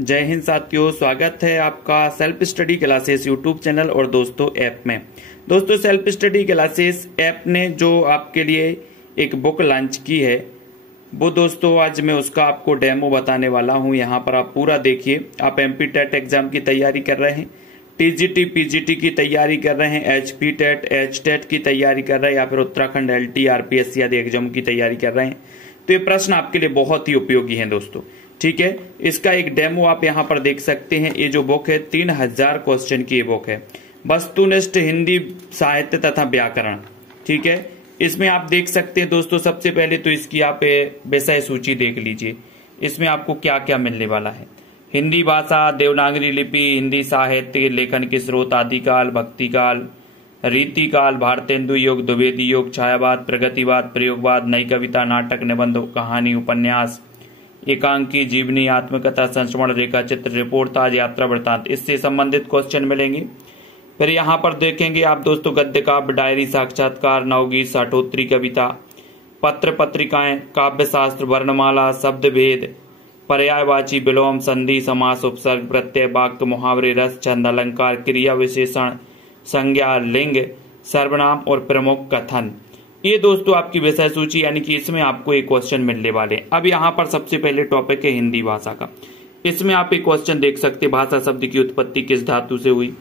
जय हिंद साथियों, स्वागत है आपका self study classes YouTube channel और दोस्तों ऐप में। दोस्तों सेल्फ स्टडी क्लासेस ऐप ने जो आपके लिए एक बुक लॉन्च की है वो दोस्तों आज मैं उसका आपको डेमो बताने वाला हूं। यहां पर आप पूरा देखिए। आप एमपी टेट एग्जाम की तैयारी कर रहे हैं, टीजीटी पीजीटी की तैयारी कर रहे हैं, एचपी टेट एच टेट की तैयारी कर रहे हैं या फिर उत्तराखंड एलटी आरपीएससी आदि एग्जाम की तैयारी कर रहे हैं तो ये प्रश्न आपके लिए बहुत ही उपयोगी है दोस्तों। ठीक है, इसका एक डेमो आप यहाँ पर देख सकते हैं। ये जो बुक है 3000 क्वेश्चन की ये बुक है, वस्तुनिष्ठ हिंदी साहित्य तथा व्याकरण। ठीक है, इसमें आप देख सकते हैं दोस्तों, सबसे पहले तो इसकी आप विषय सूची देख लीजिए। इसमें आपको क्या क्या मिलने वाला है। हिंदी भाषा, देवनागरी लिपि, हिंदी साहित्य, लेखन के स्रोत, आदिकाल, भक्तिकाल, रीतिकाल, भारतेंदु युग, द्विवेदी युग, छायावाद, प्रगतिवाद, प्रयोगवाद, नई कविता, नाटक, निबंध, कहानी, उपन्यास, एकांकी, जीवनी, आत्मकथा, संस्मरण, रेखा चित्र, रिपोर्ट, ताज, यात्रा वृत्तांत, इससे संबंधित क्वेश्चन मिलेंगे। फिर यहाँ पर देखेंगे आप दोस्तों गद्य काव्य, डायरी, साक्षात्कार, नवगीत, साठोत्तरी कविता, पत्र पत्रिकाएं, काव्य शास्त्र, वर्णमाला, शब्द भेद, पर्यायवाची, विलोम, संधि, समास, उपसर्ग, प्रत्यय, वाक्य, मुहावरे, रस, छंद, अलंकार, क्रिया विशेषण, संज्ञा, लिंग, सर्वनाम और प्रमुख कथन। ये दोस्तों आपकी विषय सूची, यानी कि इसमें आपको एक क्वेश्चन मिलने वाले। अब यहाँ पर सबसे पहले टॉपिक है हिंदी भाषा का। इसमें आप एक क्वेश्चन देख सकते हैं, भाषा शब्द की उत्पत्ति किस धातु से हुई,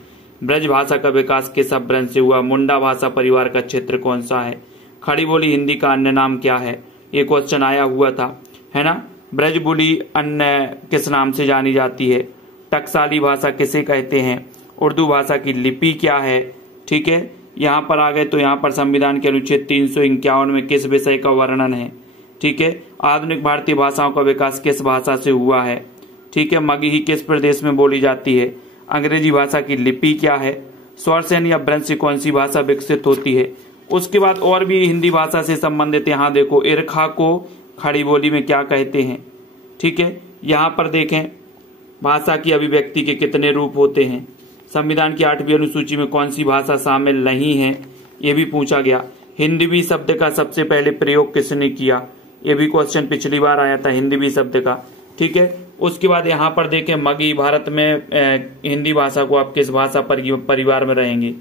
ब्रज भाषा का विकास किस अपभ्रंश से हुआ, मुंडा भाषा परिवार का क्षेत्र कौन सा है, खड़ी बोली हिंदी का अन्य नाम क्या है। ये क्वेश्चन आया हुआ था, है ना। ब्रज बोली अन्य किस नाम से जानी जाती है, टकसाली भाषा किसे कहते हैं, उर्दू भाषा की लिपि क्या है। ठीक है, यहाँ पर आ गए तो यहाँ पर संविधान के अनुच्छेद 351 में किस विषय का वर्णन है। ठीक है, आधुनिक भारतीय भाषाओं का विकास किस भाषा से हुआ है। ठीक है, मगही किस प्रदेश में बोली जाती है, अंग्रेजी भाषा की लिपि क्या है, स्वरसेन या ब्रज से कौन सी भाषा विकसित होती है। उसके बाद और भी हिंदी भाषा से संबंधित यहाँ देखो, ईरखा को खड़ी बोली में क्या कहते हैं। ठीक है, यहाँ पर देखें भाषा की अभिव्यक्ति के कितने रूप होते हैं, संविधान की 8वीं अनुसूची में कौन सी भाषा शामिल नहीं है, ये भी पूछा गया। हिंदवी शब्द का सबसे पहले प्रयोग किसने किया, ये भी क्वेश्चन पिछली बार आया था हिंदवी शब्द का। ठीक है, उसके बाद यहाँ पर देखें मगही, भारत में हिंदी भाषा को आप किस भाषा परिवार में रहेंगे।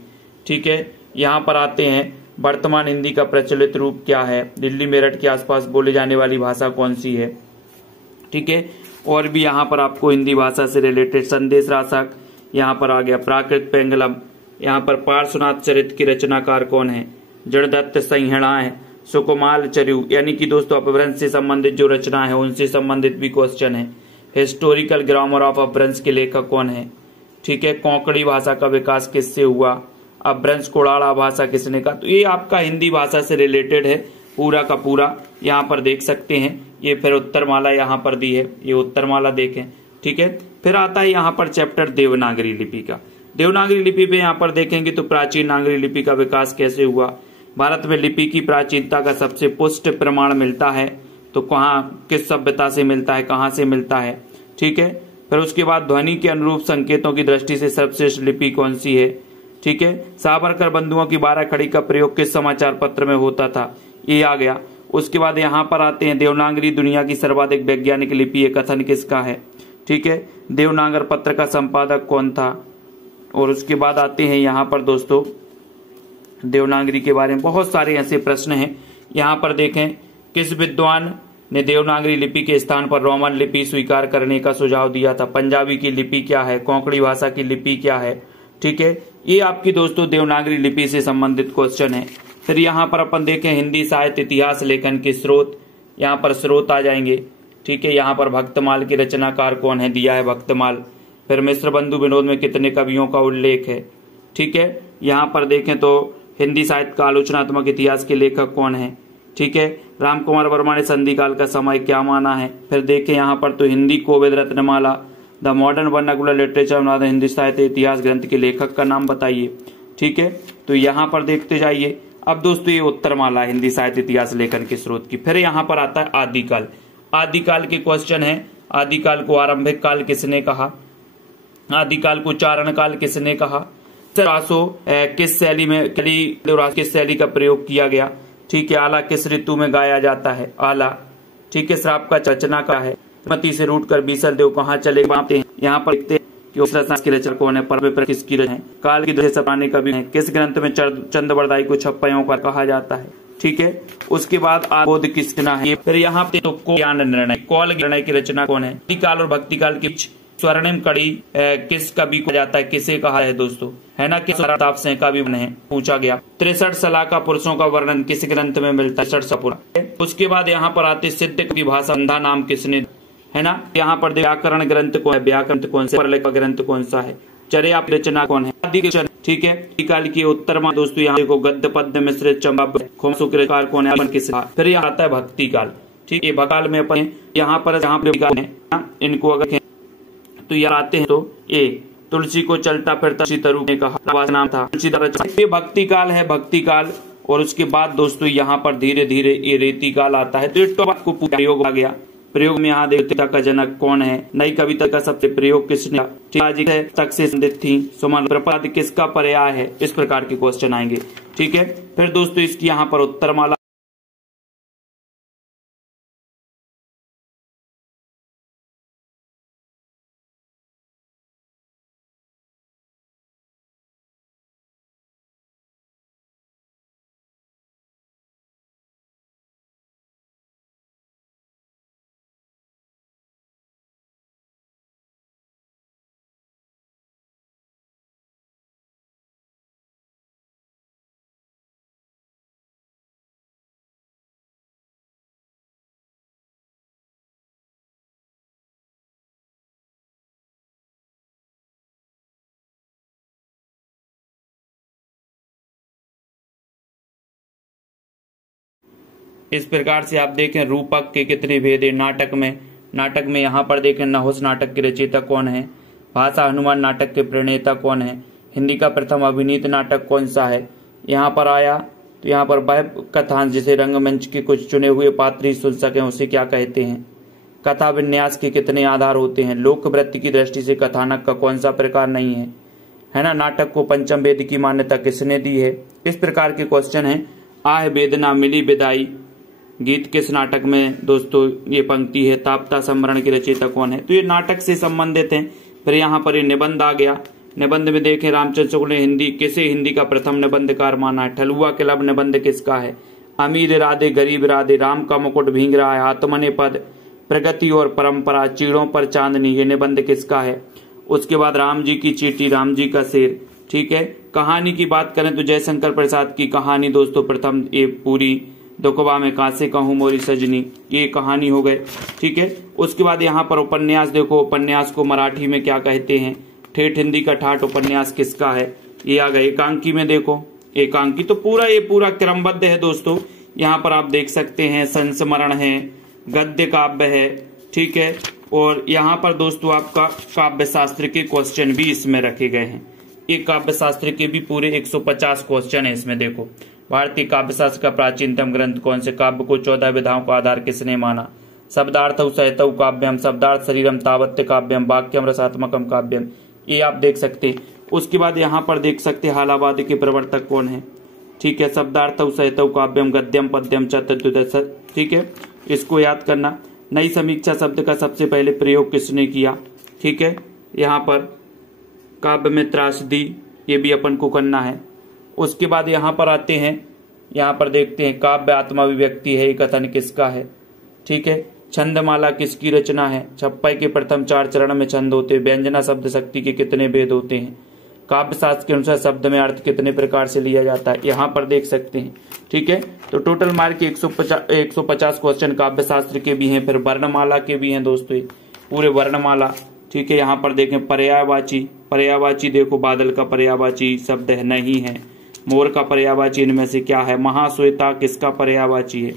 ठीक है, यहाँ पर आते हैं वर्तमान हिंदी का प्रचलित रूप क्या है, दिल्ली मेरठ के आसपास बोले जाने वाली भाषा कौन सी है। ठीक है, और भी यहाँ पर आपको हिंदी भाषा से रिलेटेड संदेश राशक, यहाँ पर आ गया प्राकृत पेंगलम, यहाँ पर पार्श्वनाथ चरित की रचनाकार कौन है, जड़दत्त संहिताएं, सुकुमाल चरयू, यानी कि दोस्तों अपभ्रंश से संबंधित जो रचना है उनसे संबंधित भी क्वेश्चन है। हिस्टोरिकल ग्रामर ऑफ अपभ्रंश के लेखक कौन है। ठीक है, कोंकणी भाषा का विकास किससे हुआ, अपभ्रंश कोड़ाड़ा भाषा किसने कहा। तो ये आपका हिंदी भाषा से रिलेटेड है पूरा का पूरा, यहाँ पर देख सकते हैं। ये फिर उत्तरमाला यहाँ पर दी है, ये उत्तरमाला देखें। ठीक है, फिर आता है यहाँ पर चैप्टर देवनागरी लिपि का। देवनागरी लिपि पे यहाँ पर देखेंगे तो प्राचीन नागरी लिपि का विकास कैसे हुआ, भारत में लिपि की प्राचीनता का सबसे पुष्ट प्रमाण मिलता है तो कहाँ किस सभ्यता से मिलता है, कहाँ से मिलता है। ठीक है, फिर उसके बाद ध्वनि के अनुरूप संकेतों की दृष्टि से सर्वश्रेष्ठ लिपि कौन सी है। ठीक है, सावरकर बंधुओं की 12 खड़ी का प्रयोग किस समाचार पत्र में होता था, ये आ गया। उसके बाद यहाँ पर आते हैं देवनागरी दुनिया की सर्वाधिक वैज्ञानिक लिपि, ये कथन किसका है। ठीक है, देवनागर पत्र का संपादक कौन था। और उसके बाद आते हैं यहाँ पर दोस्तों देवनागरी के बारे में बहुत सारे ऐसे प्रश्न हैं। यहाँ पर देखें किस विद्वान ने देवनागरी लिपि के स्थान पर रोमन लिपि स्वीकार करने का सुझाव दिया था, पंजाबी की लिपि क्या है, कोंकणी भाषा की लिपि क्या है। ठीक है, ये आपकी दोस्तों देवनागरी लिपि से संबंधित क्वेश्चन है। फिर यहाँ पर अपन देखें हिंदी साहित्य इतिहास लेखन के स्रोत, यहाँ पर स्रोत आ जाएंगे। ठीक है, यहाँ पर भक्तमाल के रचनाकार कौन है, दिया है भक्तमाल। फिर मिश्र बंधु विनोद में कितने कवियों का उल्लेख है। ठीक है, यहाँ पर देखें तो हिंदी साहित्य का आलोचनात्मक इतिहास के लेखक कौन है। ठीक है, राम कुमार वर्मा ने संधि काल का समय क्या माना है। फिर देखें यहाँ पर तो Hindi Kovid Ratnamala, the modern vernacular literature of Hindi साहित्य इतिहास ग्रंथ के लेखक का नाम बताइए। ठीक है, तो यहाँ पर देखते जाइए। अब दोस्तों ये उत्तरमाला हिंदी साहित्य इतिहास लेखन के स्रोत की। फिर यहाँ पर आता है आदिकाल। आदिकाल के क्वेश्चन है, आदिकाल को आरंभिक काल किसने कहा, आदिकाल को चारण काल किसने कहा, किस शैली में किस शैली का प्रयोग किया गया। ठीक है, आला किस ऋतु में गाया जाता है, आला। ठीक है, श्राप का रचना का है, मती से रूट कर बीसल देव कहाँ चले जाते हैं, यहाँ पर देखते हैं कि उस रचना की रचना कौन है, पर्व किसकी रचना है, काल की दृष्टि से सपनाने कवि है, किस ग्रंथ में चंद्रवरदाई को छप्पयों का कहा जाता है। ठीक है, उसके बाद बोध किसकी रचना है। फिर यहाँ पे तो ज्ञान निर्णय, कौल निर्णय की रचना कौन है। भक्ति काल और भक्ति काल के बीच स्वर्णिम कड़ी किस कवि को जाता है, किसे कहा है दोस्तों, है ना, किस से कवि बने हैं, पूछा गया। 63 सलाह का पुरुषों का वर्णन किस ग्रंथ में मिलता है, 63 पूरा। उसके बाद यहाँ पर आते सिद्ध की भाषा संधा नाम किसने, है ना, यहाँ पर व्याकरण ग्रंथ कौन है, व्याकरण कौन सा, ग्रंथ कौन सा है, चर्या रचना कौन है, ठीक है। काल की उत्तर में दोस्तों यहाँ देखो गद्य पद्य मिश्रित चंबा खोमसुकार कौन है, किस। फिर यहाँ आता है भक्ति काल। ठीक है, भक्ति में अपन यहाँ पर इनको अगर तो यार आते हैं तो ए तुलसी को चलता फिरता तरू ने कहा नाम था, ये भक्ति काल है, भक्ति काल। और उसके बाद दोस्तों यहाँ पर धीरे धीरे ये रेती काल आता है। तो ये आपको प्रयोग आ गया। प्रयोग में यहाँ देवता का जनक कौन है, नई कविता का सबसे प्रयोग किसने, तक से संबंधित थी, सुमन प्रपद किसका पर्याय है, इस प्रकार के क्वेश्चन आएंगे। ठीक है, फिर दोस्तों इसकी यहाँ पर उत्तरमाला, इस प्रकार से आप देखें रूपक के कितने भेद है नाटक में यहाँ पर देखें नहुस नाटक के रचयिता कौन है, भाषा हनुमान नाटक के प्रणेता कौन है, हिंदी का प्रथम अभिनीत नाटक कौन सा है। यहाँ पर आया तो यहाँ पर वह कथांश जिसे रंगमंच के कुछ चुने हुए पात्र ही सुन सके उसे क्या कहते हैं। कथा विन्यास के कितने आधार होते हैं, लोकवृत्ति की दृष्टि से कथानक का कौन सा प्रकार नहीं है ना, नाटक को पंचम वेद की मान्यता किसने दी है। इस प्रकार के क्वेश्चन है। आह वेदना मिली विदाई गीत किस नाटक में दोस्तों ये पंक्ति है, ताप्ता संवरण की रचयिता कौन है। तो ये नाटक से संबंधित है। फिर यहाँ पर ये निबंध आ गया। निबंध में देखें रामचंद्र शुक्ल ने किसे हिंदी का प्रथम निबंधकार माना है, ठलुआ क्लब निबंध किसका है, अमीर राधे गरीब राधे, राम का मुकुट भींग रहा है, आत्मने पद, प्रगति और परंपरा, चीड़ों पर चांदनी, ये निबंध किसका है। उसके बाद राम जी की चीटी, राम जी का शेर। ठीक है, कहानी की बात करें तो जयशंकर प्रसाद की कहानी दोस्तों प्रथम ये पूरी दुखबा में कासे कहूं मोरी सजनी, ये कहानी हो गए। ठीक है, उसके बाद यहाँ पर उपन्यास देखो, उपन्यास को मराठी में क्या कहते हैं, ठेठ हिंदी का ठाठ उपन्यास किसका है, ये आ गए। एकांकी में देखो, एकांकी तो ये पूरा क्रमबद्ध है दोस्तों। यहाँ पर आप देख सकते हैं संस्मरण है, गद्य काव्य है। ठीक है, और यहाँ पर दोस्तों आपका काव्य शास्त्र के क्वेश्चन भी इसमें रखे गए हैं। एक काव्य शास्त्र के भी पूरे 150 क्वेश्चन है इसमें। देखो, भारतीय काव्य शास्त्र का प्राचीनतम ग्रंथ कौन से, काव्य को 14 विधाओं का आधार किसने माना, शब्दार्थ सहितौ काव्यम, शब्दार्थ शरीरम तावत्य काव्यम, वाक्यम रसात्मकम काव्यम, ये आप देख सकते हैं। उसके बाद यहाँ पर देख सकते हैं हालावाद के प्रवर्तक कौन है। ठीक है, शब्दार्थ सहितौ काव्यम, गद्यम पद्यम चतुर्दश। ठीक है, इसको याद करना। नई समीक्षा शब्द का सबसे पहले प्रयोग किसने किया। ठीक है, यहाँ पर काव्य में त्रासदी, ये भी अपन को करना है। उसके बाद यहाँ पर आते हैं, यहाँ पर देखते हैं काव्य आत्माभिव्यक्ति है, कथन किसका है। ठीक है, छंदमाला किसकी रचना है, छप्पय के प्रथम 4 चरण में छंद होते हैं, व्यंजना शब्द शक्ति के कितने भेद होते हैं, काव्य शास्त्र के अनुसार शब्द में अर्थ कितने प्रकार से लिया जाता है, यहाँ पर देख सकते हैं। ठीक है, तो टोटल मार्क 150 क्वेश्चन काव्य शास्त्र के भी हैं। फिर वर्णमाला के भी हैं दोस्तों, पूरे वर्णमाला। ठीक है, यहाँ पर देखें पर्यायवाची, पर्यायवाची देखो बादल का पर्यायवाची शब्द है नहीं है, मोर का पर्यायवाची इनमें से क्या है, महाश्वेता किसका पर्यायवाची है।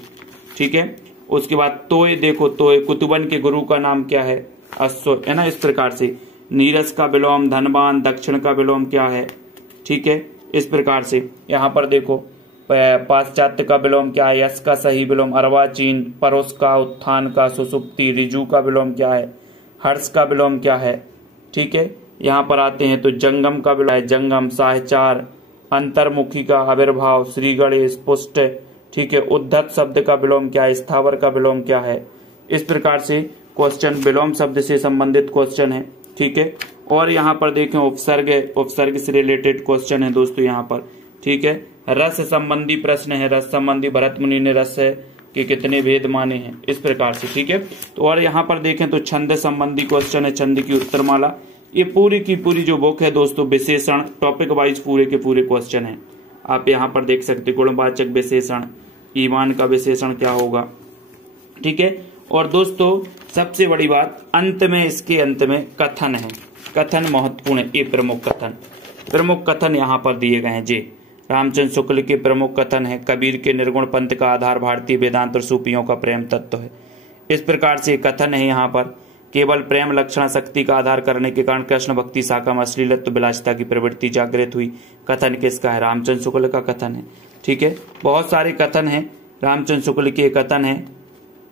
ठीक है, उसके बाद तोय देखो, तोय कुतुबन के गुरु का नाम क्या है, अश्व, है ना। इस प्रकार से नीरस का विलोम धनवान, दक्षिण का विलोम क्या है। ठीक है, इस प्रकार से यहाँ पर देखो पाश्चात्य का विलोम क्या है, यश का सही विलोम अर्वाचीन, परोस का, उत्थान का, सुसुप्ति, ऋजु का विलोम क्या है, हर्ष का विलोम क्या है। ठीक है, यहाँ पर आते हैं तो जंगम का विलोम है जंगम, साहचार, अंतर्मुखी का आविर्भाव, श्री गणेश, पुष्ट। ठीक है, उद्धत शब्द का विलोम क्या है, स्थावर का विलोम क्या है। इस प्रकार से क्वेश्चन विलोम शब्द से संबंधित क्वेश्चन है। ठीक है। और यहाँ पर देखें उपसर्ग है, उपसर्ग से रिलेटेड क्वेश्चन है दोस्तों यहाँ पर, ठीक है। रस संबंधी प्रश्न है, रस संबंधी भरत मुनि ने रस के कितने भेद माने हैं, इस प्रकार से, ठीक है। तो और यहाँ पर देखें तो छंद संबंधी क्वेश्चन है, छंद की उत्तरमाला। ये पूरी की पूरी जो बुक है दोस्तों विशेषण टॉपिक वाइज पूरे के पूरे क्वेश्चन है। आप यहाँ पर देख सकते गुणवाचक विशेषण, ईमान का विशेषण क्या होगा, ठीक है। और दोस्तों सबसे बड़ी बात अंत में, इसके अंत में कथन है, कथन महत्वपूर्ण है। ये प्रमुख कथन यहाँ पर दिए गए हैं। जी रामचंद्र शुक्ल के प्रमुख कथन है, कबीर के निर्गुण पंथ का आधार भारतीय वेदांत और सूफियों का प्रेम तत्व है। इस प्रकार से कथन है यहाँ पर, केवल प्रेम लक्षण शक्ति का आधार करने के कारण कृष्ण भक्ति शाखा में अश्लीलत्व विलासिता की प्रवृत्ति जागृत हुई। कथन किसका है? रामचंद्र शुक्ल का कथन है, ठीक है। बहुत सारे कथन है, रामचंद्र शुक्ल के कथन है,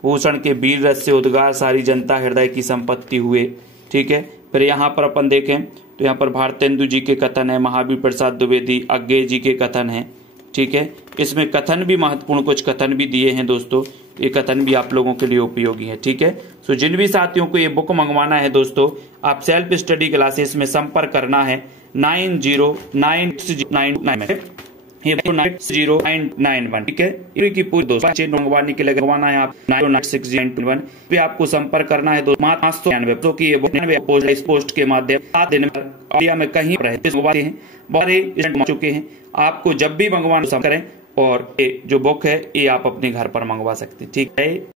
भूषण के वीर रस से उद्गार सारी जनता हृदय की संपत्ति हुए, ठीक है। फिर यहाँ पर अपन देखें तो यहाँ पर भारतेंदु जी के कथन है, महावीर प्रसाद द्विवेदी अज्ञेय जी के कथन है, ठीक है। इसमें कथन भी महत्वपूर्ण कुछ कथन भी दिए हैं दोस्तों, ये कथन भी आप लोगों के लिए उपयोगी है, ठीक है। सो जिन भी साथियों को ये बुक मंगवाना है दोस्तों, आप सेल्फ स्टडी क्लासेस में संपर्क करना है 909699 ये 0991, ठीक है। ये की पूरी दोस्तों मंगवाने के लिए मंगवाना है आप 909691 पे आपको संपर्क करना है दोस्तों। 599 की ये इस पोस्ट के माध्यम 7 दिन में इंडिया में कहीं मंगवाते हैं, बहुत चुके हैं। आपको जब भी मंगवाना करें और ये जो बुक है ये आप अपने घर पर मंगवा सकते हैं, ठीक है।